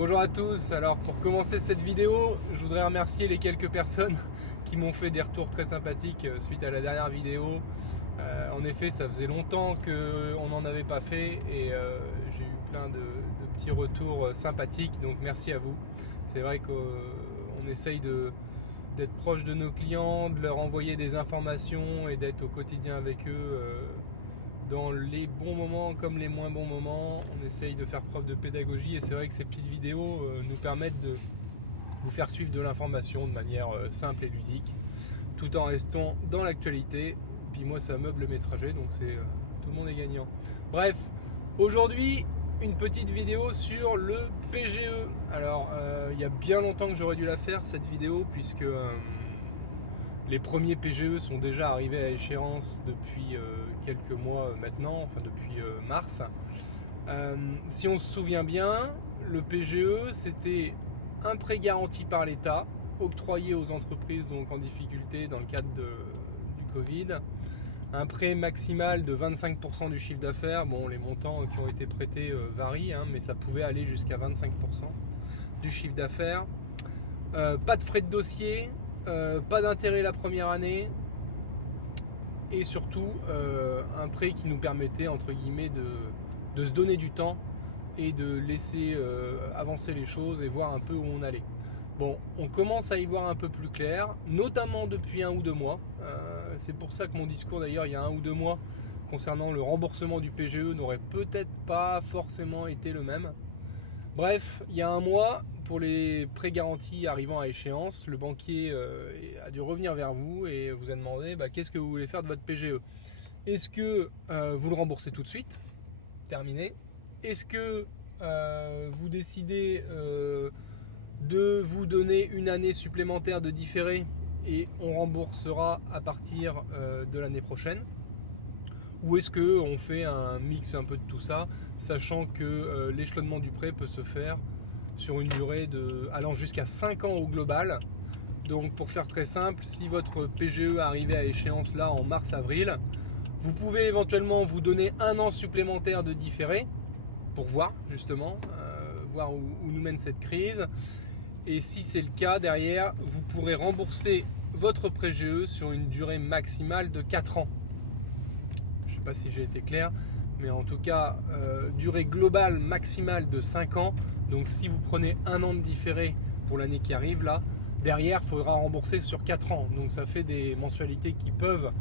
Bonjour à tous, alors pour commencer cette vidéo, je voudrais remercier les quelques personnes qui m'ont fait des retours très sympathiques suite à la dernière vidéo. En effet, ça faisait longtemps qu'on n'en avait pas fait et j'ai eu plein de petits retours sympathiques, donc merci à vous. C'est vrai qu'on essaye d'être proche de nos clients, de leur envoyer des informations et d'être au quotidien avec eux dans les bons moments comme les moins bons moments. On essaye de faire preuve de pédagogie et c'est vrai que ces petites vidéos nous permettent de vous faire suivre de l'information de manière simple et ludique tout en restant dans l'actualité. Puis moi ça meuble mes trajets, donc tout le monde est gagnant. Bref, aujourd'hui une petite vidéo sur le PGE. Alors il y a bien longtemps que j'aurais dû la faire cette vidéo puisque les premiers PGE sont déjà arrivés à échéance depuis quelques mois maintenant, enfin depuis mars. Si on se souvient bien, le PGE c'était un prêt garanti par l'État, octroyé aux entreprises donc en difficulté dans le cadre du Covid. Un prêt maximal de 25% du chiffre d'affaires. Bon, les montants qui ont été prêtés varient, mais ça pouvait aller jusqu'à 25% du chiffre d'affaires. Pas de frais de dossier, pas d'intérêt la première année et surtout un prêt qui nous permettait entre guillemets de se donner du temps et de laisser avancer les choses et voir un peu où on allait. Bon, on commence à y voir un peu plus clair, notamment depuis 1 ou 2 mois. C'est pour ça que mon discours d'ailleurs il y a 1 ou 2 mois concernant le remboursement du PGE n'aurait peut-être pas forcément été le même. Bref, il y a 1 mois, pour les prêts garantis arrivant à échéance, le banquier a dû revenir vers vous et vous a demandé qu'est-ce que vous voulez faire de votre PGE. Est-ce que vous le remboursez tout de suite, terminé? Est-ce que vous décidez de vous donner une année supplémentaire de différé et on remboursera à partir de l'année prochaine? Ou est-ce qu'on fait un mix un peu de tout ça, sachant que l'échelonnement du prêt peut se faire sur une durée allant jusqu'à 5 ans au global. Donc pour faire très simple, si votre PGE arrivait à échéance là en mars-avril, vous pouvez éventuellement vous donner 1 an supplémentaire de différé pour voir justement, voir où nous mène cette crise. Et si c'est le cas, derrière, vous pourrez rembourser votre PGE sur une durée maximale de 4 ans. Je ne sais pas si j'ai été clair, mais en tout cas, durée globale maximale de 5 ans. Donc si vous prenez 1 an de différé pour l'année qui arrive là, derrière, il faudra rembourser sur 4 ans. Donc ça fait des mensualités qui peuvent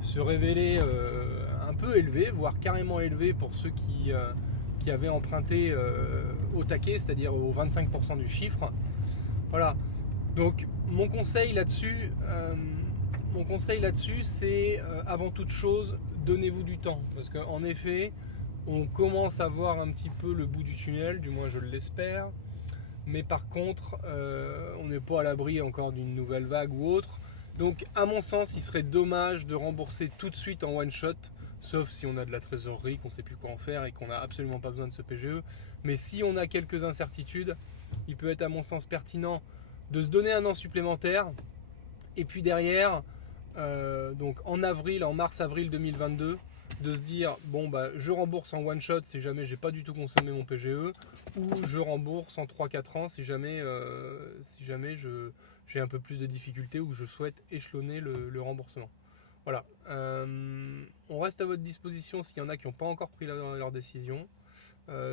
se révéler un peu élevées, voire carrément élevées pour ceux qui avaient emprunté au taquet, c'est-à-dire au 25% du chiffre. Voilà. Donc mon conseil là-dessus, c'est avant toute chose, donnez-vous du temps. Parce qu'en effet, on commence à voir un petit peu le bout du tunnel, du moins je l'espère. Mais par contre, on n'est pas à l'abri encore d'une nouvelle vague ou autre. Donc à mon sens, il serait dommage de rembourser tout de suite en one shot, sauf si on a de la trésorerie, qu'on ne sait plus quoi en faire et qu'on n'a absolument pas besoin de ce PGE. Mais si on a quelques incertitudes, il peut être à mon sens pertinent de se donner 1 an supplémentaire. Et puis derrière, donc en mars-avril 2022, de se dire je rembourse en one shot si jamais j'ai pas du tout consommé mon PGE, ou je rembourse en 3-4 ans si jamais j'ai un peu plus de difficultés ou que je souhaite échelonner le remboursement. Voilà. On reste à votre disposition s'il y en a qui n'ont pas encore pris leur décision.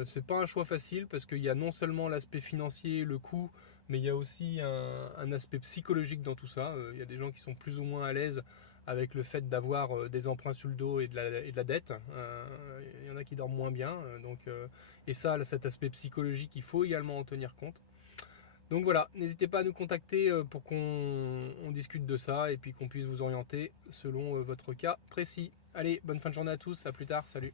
C'est pas un choix facile parce qu'il y a non seulement l'aspect financier, le coût, mais il y a aussi un aspect psychologique dans tout ça. Il y a des gens qui sont plus ou moins à l'aise avec le fait d'avoir des emprunts sur le dos et de la dette. Il y en a qui dorment moins bien. Et ça, cet aspect psychologique, il faut également en tenir compte. Donc voilà, n'hésitez pas à nous contacter pour qu'on discute de ça et puis qu'on puisse vous orienter selon votre cas précis. Allez, bonne fin de journée à tous, à plus tard, salut.